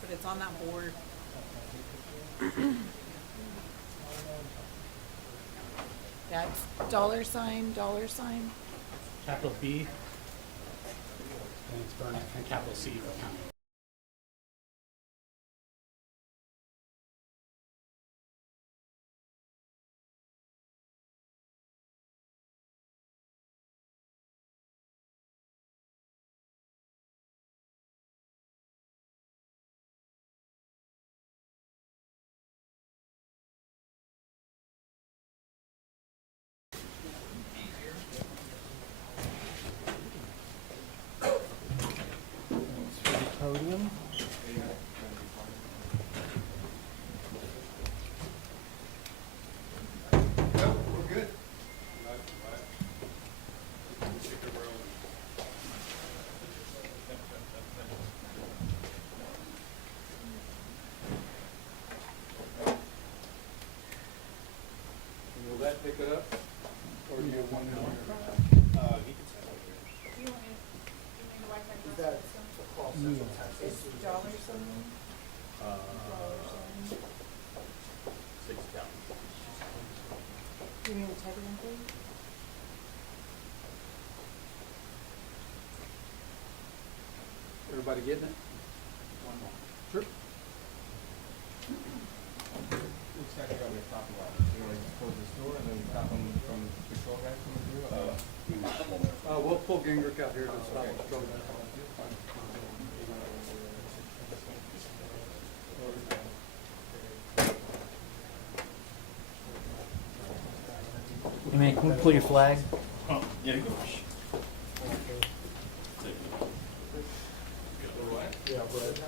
but it's on that board. Yeah, it's $sign, $sign. Capital B, and it's Burnet, and capital C for county. Podium. We're good. Will that pick it up? Or do you have one more? He can send it here. Do you want me to wipe my Is glasses? that across Central Texas? It's $sign. $sign. 6 counties. You mean to type it in, please? Everybody getting it? One more. Sure. Looks like you got me talking about it. You want to close this door and then stop them from patrol guys coming through? We'll pull Gingrich out here to stop Okay. the trouble. You may can we pull your flag? Oh, yeah, you go. Yeah, Brett.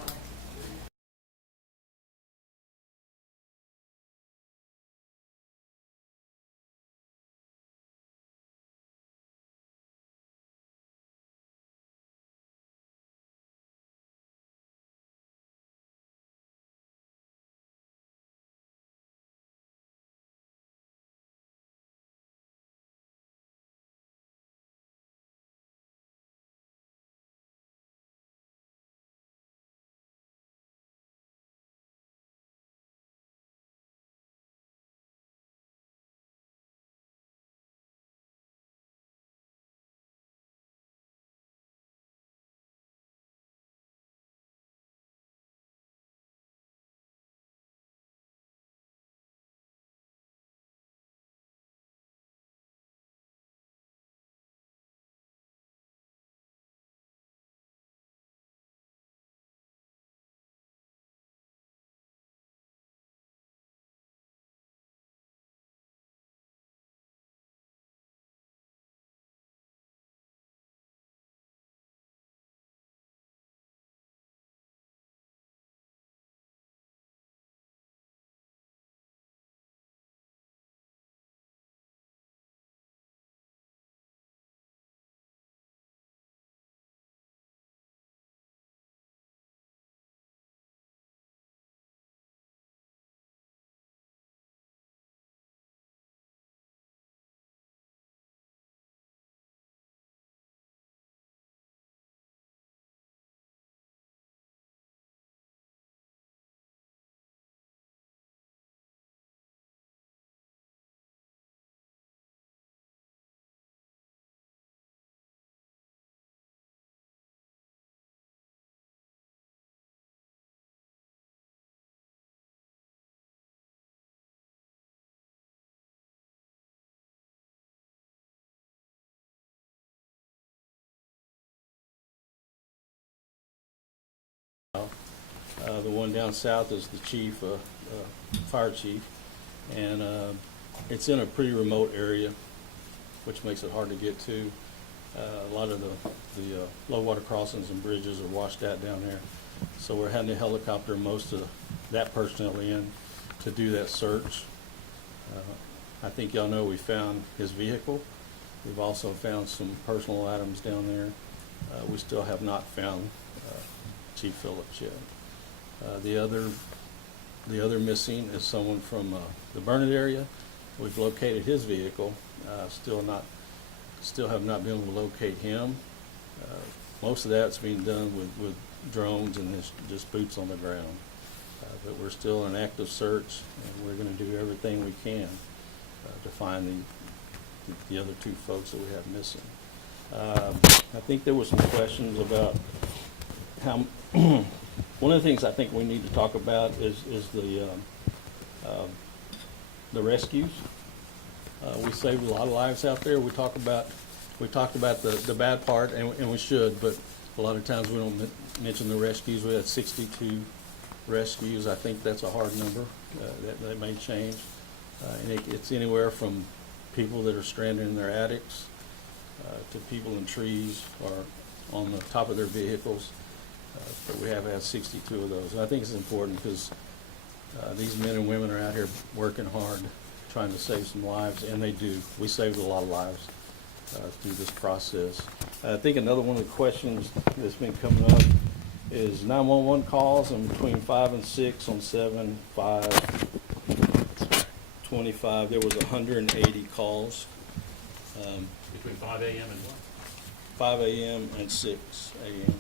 The one down south is the chief, fire chief, and it's in a pretty remote area, which makes it hard to get to. A lot of the low water crossings and bridges are washed out down there, so we're having to helicopter most of that personnel in to do that search. I think y'all know we found his vehicle. We've also found some personal items down there. We still have not found Chief Phillips yet. The other missing is someone from the Burnet area. We've located his vehicle. Still have not been able to locate him. Most of that's being done with drones and just boots on the ground. But we're still in active search, and we're going to do everything we can to find the other two folks that we have missing. I think there were some questions about how. One of the things I think we need to talk about is the rescues. We saved a lot of lives out there. We talked about the bad part, and we should, but a lot of times we don't mention the rescues. We had 62 rescues. I think that's a hard number. That may change. And it's anywhere from people that are stranded in their attics to people in trees or on the top of their vehicles. But we have had 62 of those. And I think it's important because these men and women are out here working hard, trying to save some lives, and they do. We saved a lot of lives through this process. I think another one of the questions that's been coming up is 911 calls, and between 5 and 6 on 7, 5, 25, there was 180 calls. Between 5 a.m. and what? 5 a.m. and 6 a.m.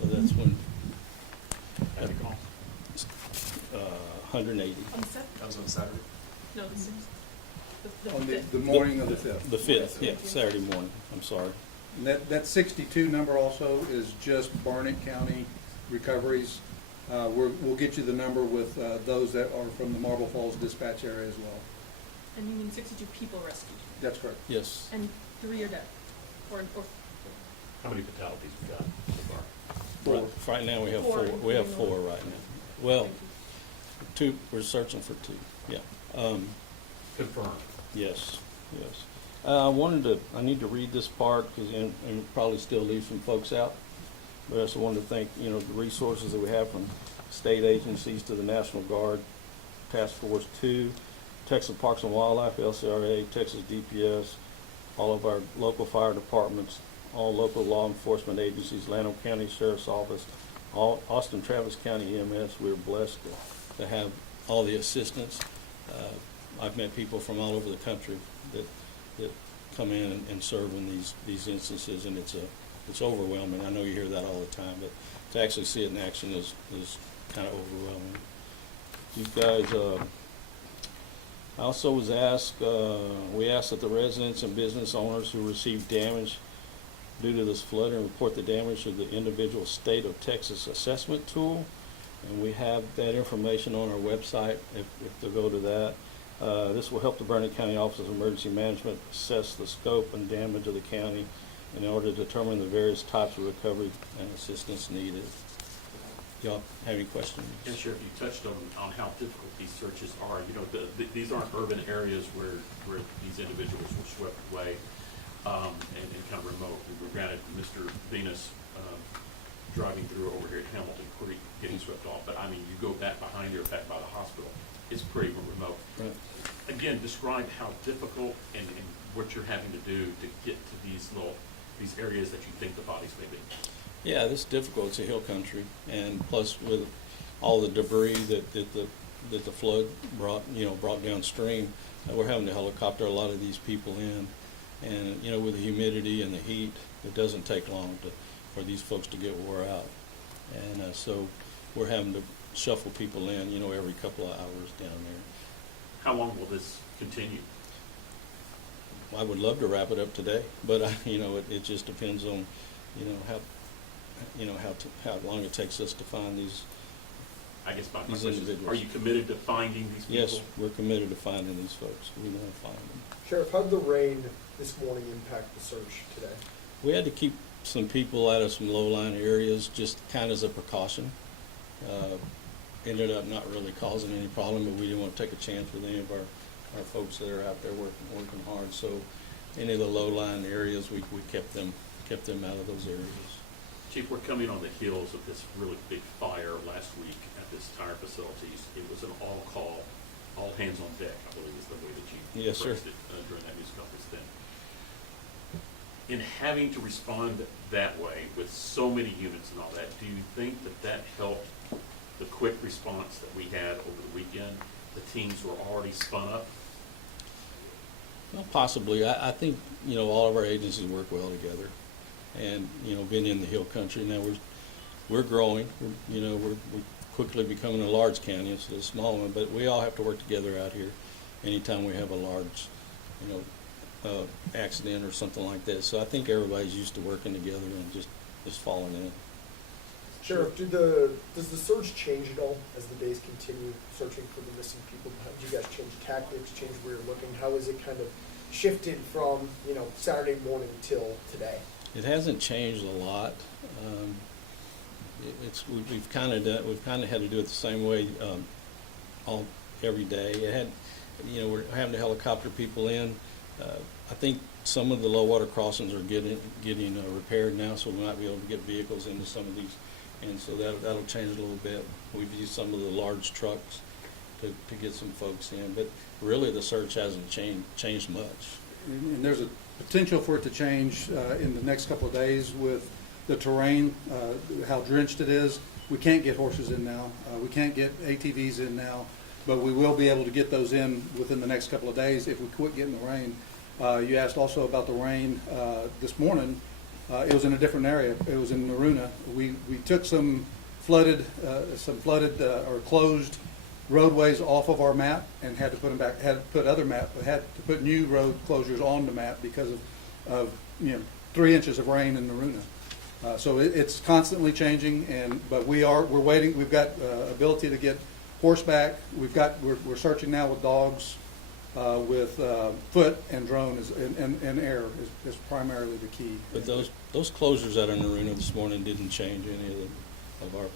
So that's when How many calls? 180. On the fifth? That was on Saturday. No, the sixth. The On fifth. the morning of the 5th. The 5th, yeah, Saturday morning. I'm sorry. And that 62 number also is just Burnet County recoveries. We'll get you the number with those that are from the Marble Falls dispatch area as well. And you mean 62 people rescued, That's correct. Yes. and 3 are dead, or How many fatalities we got so far? Right now we have Four. 4. We have 4 right now. Well, 2. We're searching for 2. Yeah. Confirmed. Yes. Yes. I need to read this part because and probably still leave some folks out. But I also wanted to thank the resources that we have from state agencies to the National Guard, Task Force 2, Texas Parks and Wildlife, LCRA, Texas DPS, all of our local fire departments, all local law enforcement agencies, Llano County Sheriff's Office, all Austin Travis County EMS. We're blessed to have all the assistance. I've met people from all over the country that come in and serve in these instances, and it's overwhelming. I know you hear that all the time, but to actually see it in action is kind of overwhelming. You guys, I also was asked, we asked that the residents and business owners who received damage due to this flooding report the damage to the individual state of Texas assessment tool, and we have that information on our website if to go to that. This will help the Burnet County Office of Emergency Management assess the scope and damage of the county in order to determine the various types of recovery and assistance needed. Y'all have any questions? And Sheriff, you touched on how difficult these searches are. These aren't urban areas where these individuals were swept away and kind of remote. We were granted Mr. Venus driving through over here at Hamilton Creek, getting swept off. But I mean, you go back behind here, back by the hospital, it's pretty remote. Right. Again, describe how difficult and what you're having to do to get to these areas that you think the bodies may be. Yeah, this is difficult. It's a hill country, and plus with all the debris that the flood brought downstream, we're having to helicopter a lot of these people in, and with the humidity and the heat, it doesn't take long for these folks to get wore out, and so we're having to shuffle people in, every couple of hours down there. How long will this continue? I would love to wrap it up today, but it just depends on how long it takes us to find these. I guess my These question is, individuals. are you committed to finding these people? Yes, we're committed to finding these folks. We want to find them. Sheriff, how did the rain this morning impact the search today? We had to keep some people out of some low-lying areas, just kind of as a precaution. Ended up not really causing any problem, but we didn't want to take a chance with any of our folks that are out there working hard. So any of the low-lying areas, we kept them out of those areas. Chief, we're coming on the heels of this really big fire last week at this tire facility. It was an all-call, all-hands on deck, I believe is the way that you Yes, sir. phrased it during that news conference then. In having to respond that way with so many units and all that, do you think that helped the quick response that we had over the weekend? The teams were already spun up? Well, possibly. I think all of our agencies work well together, and being in the hill country now, we're growing, we're quickly becoming a large county instead of a small one, but we all have to work together out here anytime we have a large, accident or something like that. So I think everybody's used to working together and just falling in. Sheriff, does the search change at all as the days continue, searching for the missing people? Do you guys change tactics, change where you're looking? How is it kind of shifted from, Saturday morning till today? It hasn't changed a lot. We've kind of had to do it the same way every day. We're having to helicopter people in. I think some of the low water crossings are getting repaired now, so we might be able to get vehicles into some of these, and so that'll change a little bit. We've used some of the large trucks to get some folks in, but really the search hasn't changed much. And there's a potential for it to change in the next couple of days with the terrain, how drenched it is. We can't get horses in now. We can't get ATVs in now, but we will be able to get those in within the next couple of days if we quit getting the rain. You asked also about the rain this morning. It was in a different area. It was in Maruna. We took some flooded or closed roadways off of our map and had to put them back. Had to put new road closures on the map because of 3 inches of rain in Maruna. So it's constantly changing, but we're waiting. We've got ability to get horseback. We're searching now with dogs, with foot and drone and air is primarily the key. But those closures out in Maruna this morning didn't change any of our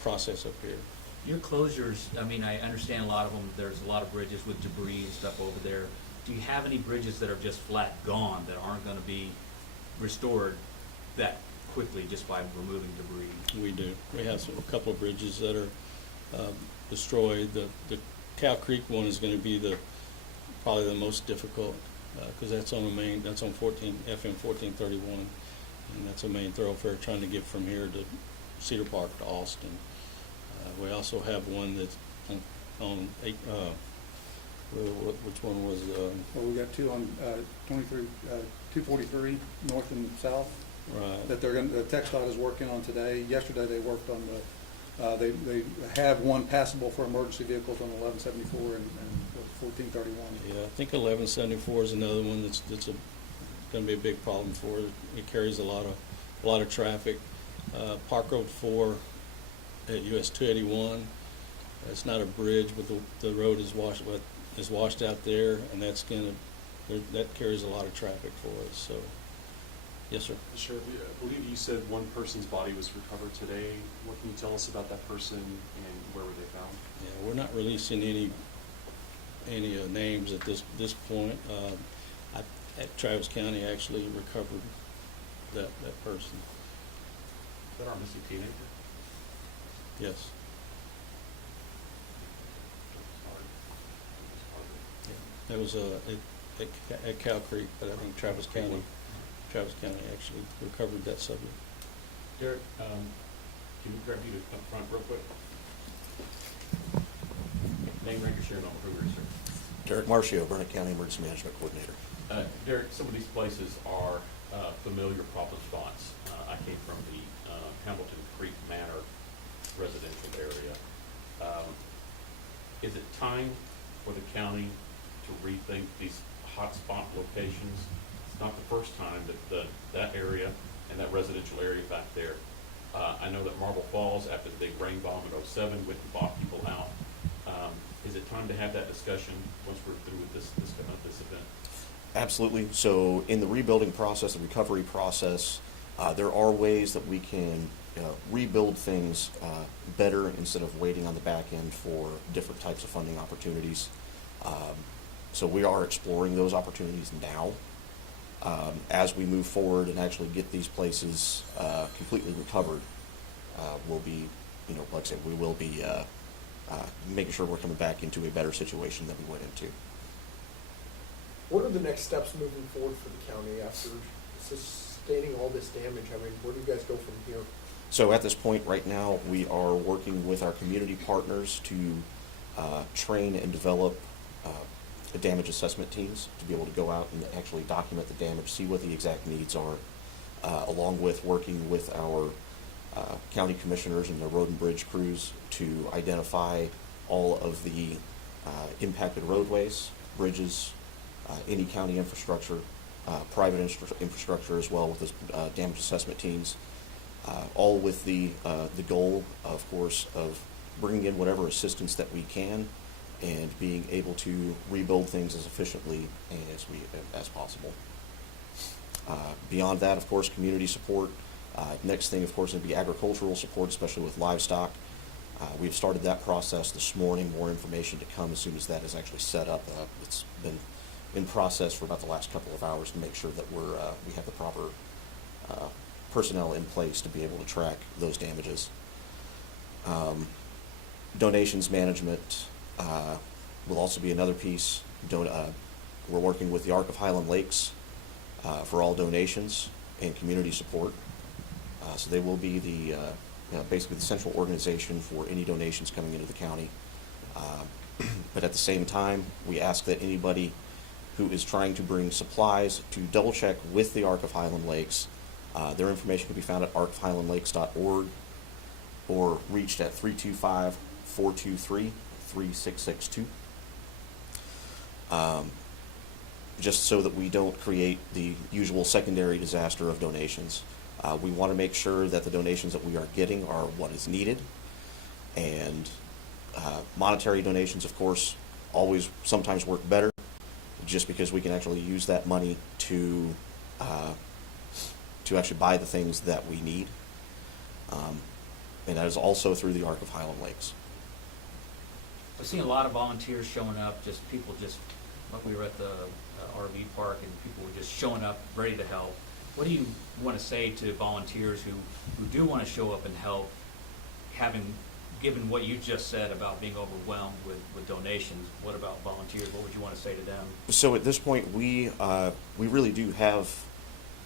process up here. Your closures, I understand a lot of them, there's a lot of bridges with debris and stuff over there. Do you have any bridges that are just flat gone, that aren't going to be restored that quickly just by removing debris? We do. We have a couple of bridges that are destroyed. The Cow Creek one is going to be probably the most difficult because that's on FM 1431, and that's a main thoroughfare trying to get from here to Cedar Park to Austin. We also have one that's on which one was? Well, we got two on 243 north and south. Right. That the TxDOT is working on today. Yesterday they worked on they have one passable for emergency vehicles on 1174 and 1431. Yeah, I think 1174 is another one that's going to be a big problem for it. It carries a lot of traffic. Park Road 4 at US 281. It's not a bridge, but the road is washed out there, and that carries a lot of traffic for us. So, yes, sir. Sheriff, I believe you said one person's body was recovered today. What can you tell us about that person and where were they found? Yeah, we're not releasing any names at this point. At Travis County actually recovered that person. Is that our missing teenager? Yes. That was at Cow Creek, but I think Travis County actually recovered that subject. Derek, can we grab you up front real quick? Name, rank, or share, and all progress, sir. Derek Marcio, Burnet County Emergency Management Coordinator. Derek, some of these places are familiar problem spots. I came from the Hamilton Creek Manor residential area. Is it time for the county to rethink these hotspot locations? It's not the first time that that area and that residential area back there. I know that Marble Falls, after the big rain bomb in '07, went and bought people out. Is it time to have that discussion once we're through with this event? Absolutely. So in the rebuilding process, the recovery process, there are ways that we can rebuild things better instead of waiting on the back end for different types of funding opportunities. So we are exploring those opportunities now. As we move forward and actually get these places completely recovered, we'll be, like I said, we will be making sure we're coming back into a better situation than we went into. What are the next steps moving forward for the county after sustaining all this damage? Where do you guys go from here? So at this point right now, we are working with our community partners to train and develop damage assessment teams to be able to go out and actually document the damage, see what the exact needs are, along with working with our county commissioners and the road and bridge crews to identify all of the impacted roadways, bridges, any county infrastructure, private infrastructure as well with the damage assessment teams, all with the goal, of course, of bringing in whatever assistance that we can and being able to rebuild things as efficiently as possible. Beyond that, of course, community support. Next thing, of course, would be agricultural support, especially with livestock. We've started that process this morning. More information to come as soon as that is actually set up. It's been in process for about the last couple of hours to make sure that we have the proper personnel in place to be able to track those damages. Donations management will also be another piece. We're working with the Arc of Highland Lakes for all donations and community support. So they will be the basically the central organization for any donations coming into the county. But at the same time, we ask that anybody who is trying to bring supplies to double check with the Arc of Highland Lakes. Their information can be found at arcofhighlandlakes.org or reached at 325-423-3662. Just so that we don't create the usual secondary disaster of donations. We want to make sure that the donations that we are getting are what is needed. And monetary donations, of course, always sometimes work better, just because we can actually use that money to actually buy the things that we need. And that is also through the Arc of Highland Lakes. I've seen a lot of volunteers showing up, just people just, like we were at the RV park and people were just showing up, ready to help. What do you want to say to volunteers who do want to show up and help, given what you just said about being overwhelmed with donations? What about volunteers? What would you want to say to them? So at this point, we really do have,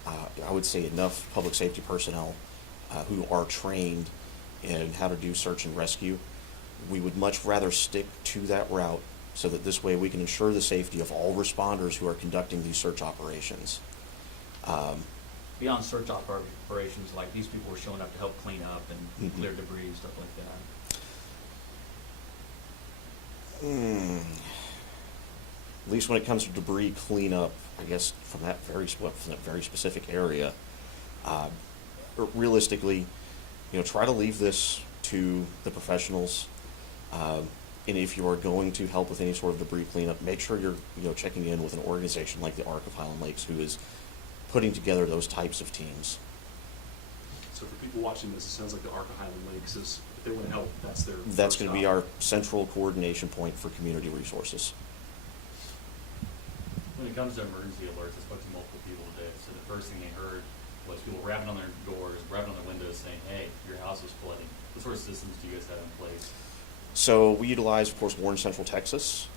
I would say, enough public safety personnel who are trained in how to do search and rescue. We would much rather stick to that route so that this way we can ensure the safety of all responders who are conducting these search operations. Beyond search operations, like these people were showing up to help clean up and clear debris and stuff like that. At least when it comes to debris cleanup, I guess from that very specific area, realistically, try to leave this to the professionals. And if you are going to help with any sort of debris cleanup, make sure you're checking in with an organization like the Arc of Highland Lakes, who is putting together those types of teams. So for people watching this, it sounds like the Arc of Highland Lakes is, if they want to help, that's their That's going to be our central coordination point for community resources. When it comes to emergency alerts, I spoke to multiple people today. So the first thing they heard was people rapping on their doors, rapping on their windows saying, hey, your house is flooding. What sort of systems do you guys have in place? So we utilize, of course, Warren Central Texas.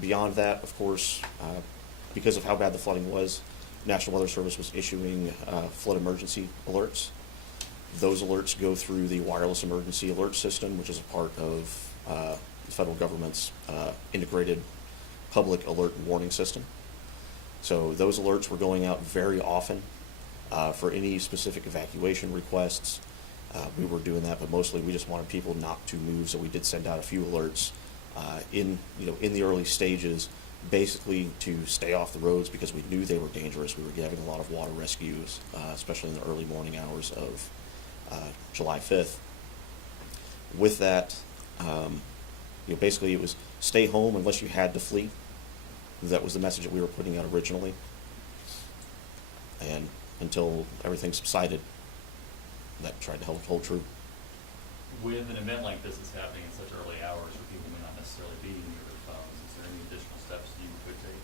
Beyond that, of course, because of how bad the flooding was, National Weather Service was issuing flood emergency alerts. Those alerts go through the wireless emergency alert system, which is a part of the federal government's integrated public alert and warning system. So those alerts were going out very often for any specific evacuation requests. We were doing that, but mostly we just wanted people not to move. So we did send out a few alerts in the early stages, basically to stay off the roads because we knew they were dangerous. We were having a lot of water rescues, especially in the early morning hours of July 5th. With that, basically it was stay home unless you had to flee. That was the message that we were putting out originally. And until everything subsided, that tried to hold true. With an event like this that's happening in such early hours where people may not necessarily be near their phones, is there any additional steps you could take?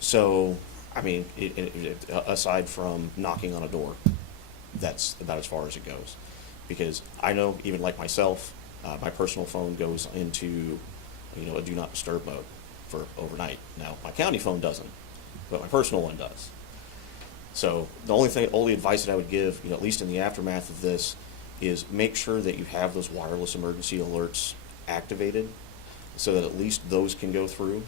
So, I mean, aside from knocking on a door, that's about as far as it goes. Because I know, even like myself, my personal phone goes into, a do not disturb mode for overnight. Now, my county phone doesn't, but my personal one does. So the only advice that I would give, at least in the aftermath of this, is make sure that you have those wireless emergency alerts activated so that at least those can go through,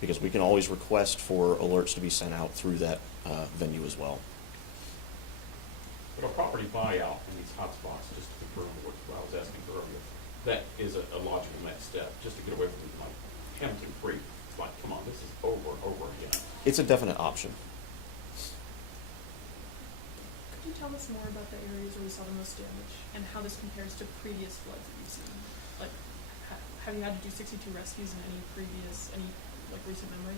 because we can always request for alerts to be sent out through that venue as well. But a property buyout in these hotspots, just to confirm what I was asking earlier, that is a logical next step, just to get away from like Hamilton Creek. It's like, come on, this is over and over again. It's a definite option. Could you tell us more about the areas where you saw the most damage and how this compares to previous floods that you've seen? Like, have you had to do 62 rescues in any recent memory?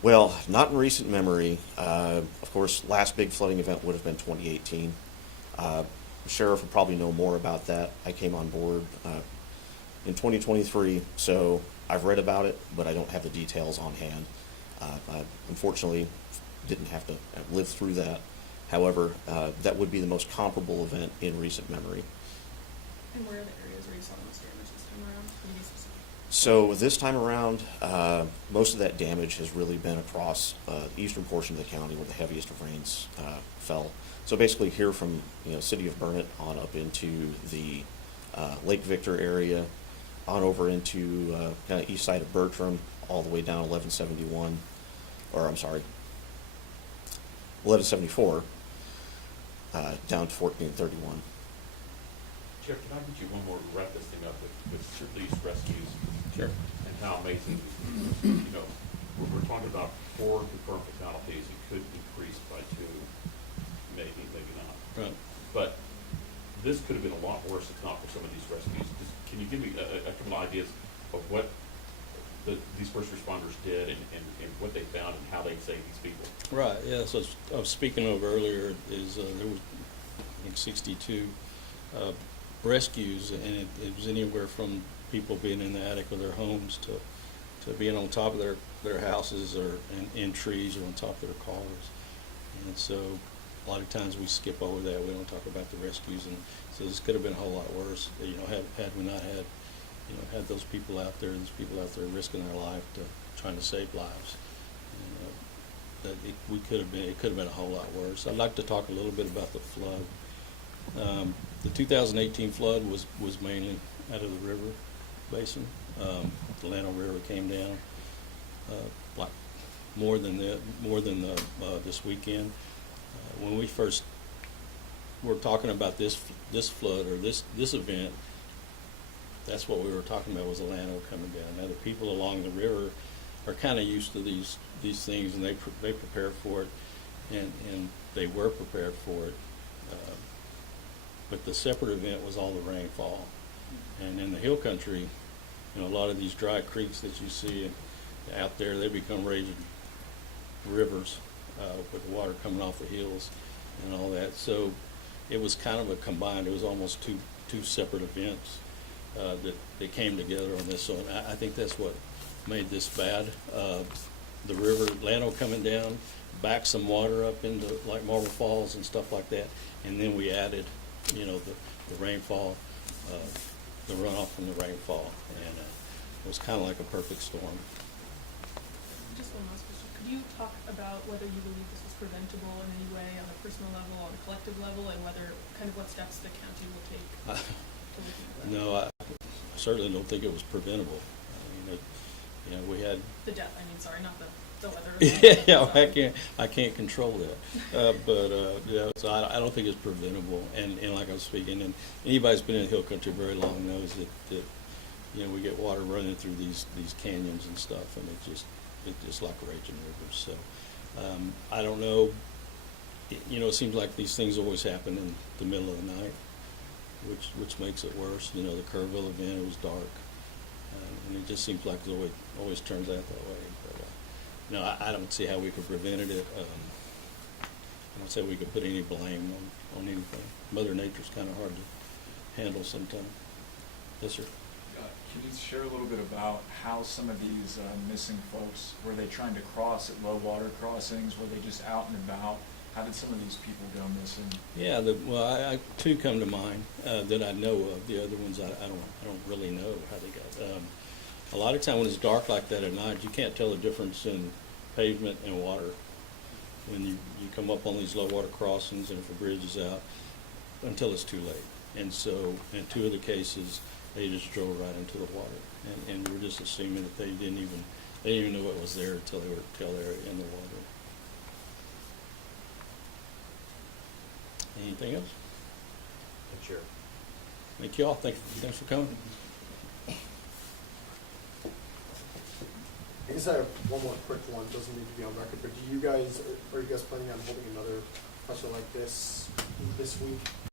Well, not in recent memory. Of course, last big flooding event would have been 2018. The sheriff would probably know more about that. I came on board in 2023, so I've read about it, but I don't have the details on hand. I unfortunately didn't have to live through that. However, that would be the most comparable event in recent memory. And where are the areas where you saw the most damage this time around? Can you be specific? So this time around, most of that damage has really been across the eastern portion of the county where the heaviest of rains fell. So basically here from city of Burnet on up into the Lake Victor area, on over into kind of east side of Bertram, all the way down 1171, or I'm sorry, 1174, down to 1431. Jeff, can I get you one more to wrap this thing up with these rescues? Sure. And how amazing, we're talking about 4 confirmed fatalities. It could increase by 2, maybe not. Right. But this could have been a lot worse if not for some of these rescues. Can you give me a couple of ideas of what these first responders did and what they found and how they saved these people? Right, yeah, so I was speaking of earlier is there was, I think, 62 rescues, and it was anywhere from people being in the attic of their homes to being on top of their houses or in trees or on top of their cars. And so a lot of times we skip over that. We don't talk about the rescues, and so this could have been a whole lot worse. Had we not had had those people out there, risking their life trying to save lives. That it could have been a whole lot worse. I'd like to talk a little bit about the flood. The 2018 flood was mainly out of the river basin. The Llano River came down like more than this weekend. When we first were talking about this flood or this event, that's what we were talking about, was the Llano coming down. Now the people along the river are kind of used to these things, and they prepare for it, and they were prepared for it. But the separate event was all the rainfall, and in the hill country, a lot of these dry creeks that you see out there, they become raging rivers with water coming off the hills and all that. So it was kind of a combined. It was almost two separate events that they came together on this. So I think that's what made this bad. The river, Llano coming down, backed some water up into like Marble Falls and stuff like that, and then we added, the rainfall, the runoff from the rainfall, and it was kind of like a perfect storm. Just one last question. Could you talk about whether you believe this was preventable in any way on a personal level, on a collective level, and what steps the county will take to look into that? No, I certainly don't think it was preventable. I mean, we had the death. I mean, sorry, not the weather. Yeah, I can't control that. So I don't think it's preventable. And like I was speaking, and anybody who's been in the hill country very long knows that we get water running through these canyons and stuff, and it's just like raging rivers. So I don't know. It seems like these things always happen in the middle of the night, which makes it worse. The Kerrville event, it was dark, and it just seems like it always turns out that way. But I don't see how we could prevent it. I don't say we could put any blame on anything. Mother Nature's kind of hard to handle sometimes. Yes, sir. Can you share a little bit about how some of these missing folks, were they trying to cross at low water crossings? Were they just out and about? How did some of these people go missing? Yeah, I two come to mind that I know of. The other ones I don't really know how they got. A lot of time when it's dark like that at night, you can't tell the difference in pavement and water when you come up on these low water crossings and if a bridge is out until it's too late. And so in 2 of the cases, they just drove right into the water, and we're just assuming that they didn't even know it was there until they were in the water. Anything else? Chair. Thank you all. Thanks for coming. I guess I have one more quick one, doesn't need to be on record, but are you guys planning on holding another special like this week?